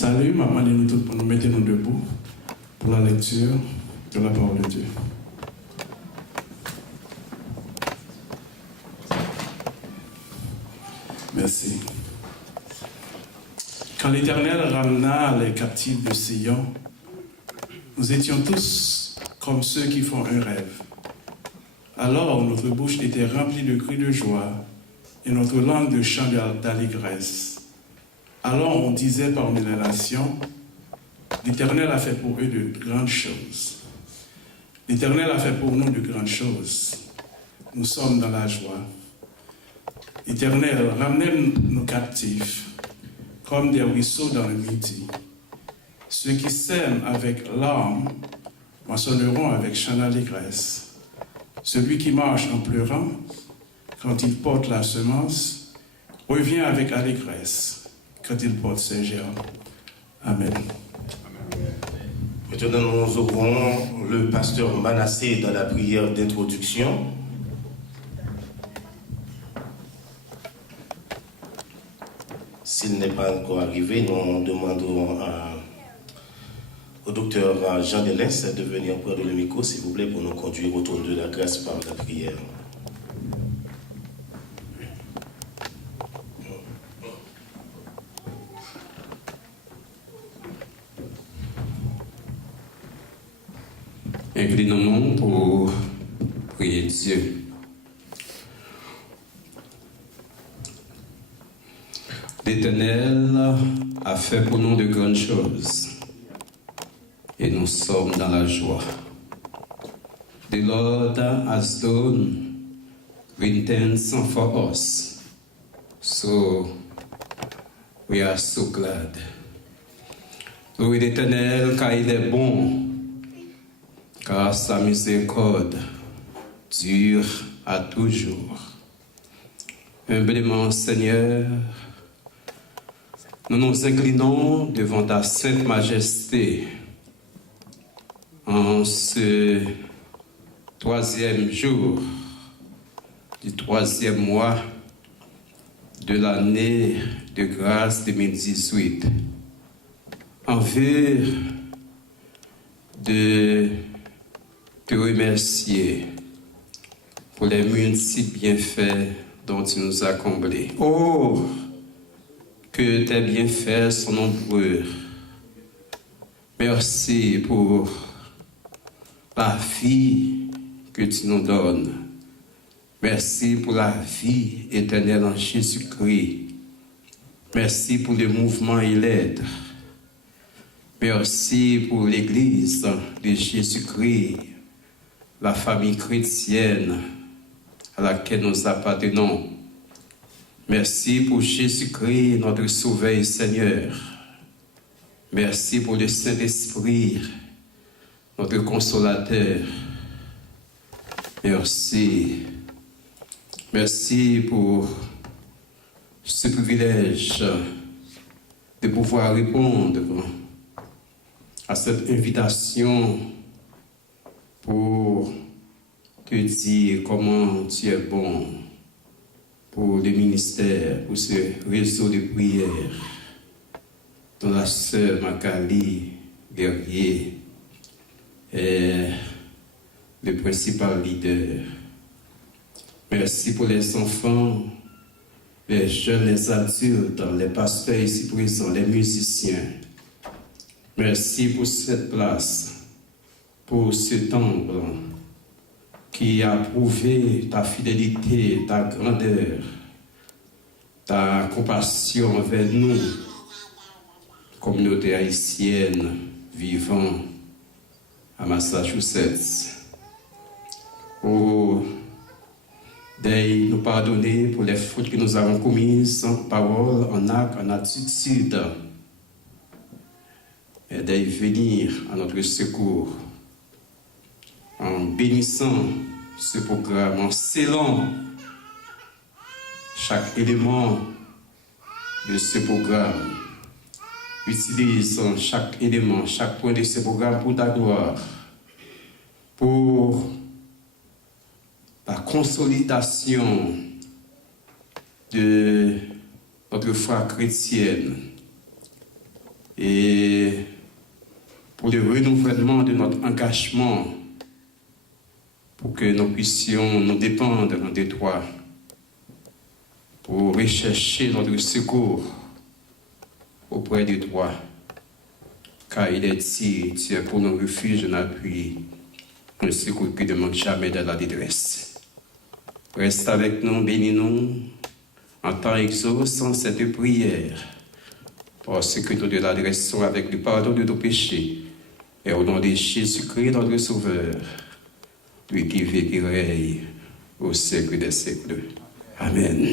Salut, maman, nous tous pour nous mettre nous debout pour la lecture de la parole de Dieu. Merci. Quand l'Éternel ramena les captifs de Sion, nous étions tous comme ceux qui font un rêve. Alors notre bouche était remplie de cris de joie et notre langue de chants d'allégresse. Alors on disait parmi les nations, l'Éternel a fait pour eux de grandes choses. L'Éternel a fait pour nous de grandes choses. Nous sommes dans la joie. L'Éternel, ramenez nos captifs comme des ruisseaux dans le midi. Ceux qui sèment avec larmes moissonneront avec chant d'allégresse. Celui qui marche en pleurant, quand il porte la semence, revient avec allégresse quand il porte ses germes. Amen. Maintenant, nous ouvrons le pasteur Manassé dans la prière d'introduction. S'il n'est pas encore arrivé, nous demandons au docteur Jean Delens de venir prendre le micro, s'il vous plaît, pour nous conduire autour de la grâce par la prière. Inclinons-nous pour prier Dieu. L'Éternel a fait pour nous de grandes choses et nous sommes dans la joie. The Lord has done great things for us, so we are so glad. Louez l'Éternel car il est bon, car sa miséricorde dure à toujours. Humblement, Seigneur, nous nous inclinons devant ta sainte majesté en ce 3e jour du 3e mois de l'année de grâce 2018, en vue de te remercier pour les multiples bienfaits dont tu nous as comblés. Oh, que tes bienfaits sont nombreux. Merci pour la vie que tu nous donnes. Merci pour la vie éternelle en Jésus-Christ. Merci pour le mouvement et l'aide. Merci pour l'Église de Jésus-Christ, la famille chrétienne à laquelle nous appartenons. Merci pour Jésus-Christ, notre Sauveur et Seigneur. Merci pour le Saint-Esprit, notre Consolateur. Merci. Merci pour ce privilège de pouvoir répondre à cette invitation pour te dire comment tu es bon pour le ministère, pour ce réseau de prière dont la sœur Magali Guerrier est le principal leader. Merci pour les enfants, les jeunes, les adultes, les pasteurs ici présents, les musiciens. Merci pour cette place, pour ce temple qui a prouvé ta fidélité, ta grandeur, ta compassion envers nous, communauté haïtienne vivant à Massachusetts. Oh, de nous pardonner pour les fautes que nous avons commises en parole, en acte, en attitude, et de venir à notre secours en bénissant ce programme, en scellant chaque élément de ce programme, utilisant chaque élément, chaque point de ce programme pour ta gloire, pour la consolidation de notre foi chrétienne et pour le renouvellement de notre engagement, pour que nous puissions nous dépendre de toi, pour rechercher notre secours auprès de toi, car il est dit, tu es pour nos refuges un appui, un secours qui ne manque jamais de la détresse. Reste avec nous, bénis-nous, en temps exaucant cette prière, parce que nous te l'adressons avec le pardon de nos péchés, et au nom de Jésus-Christ, notre Sauveur, lui qui vit et règne au siècle des siècles. Amen.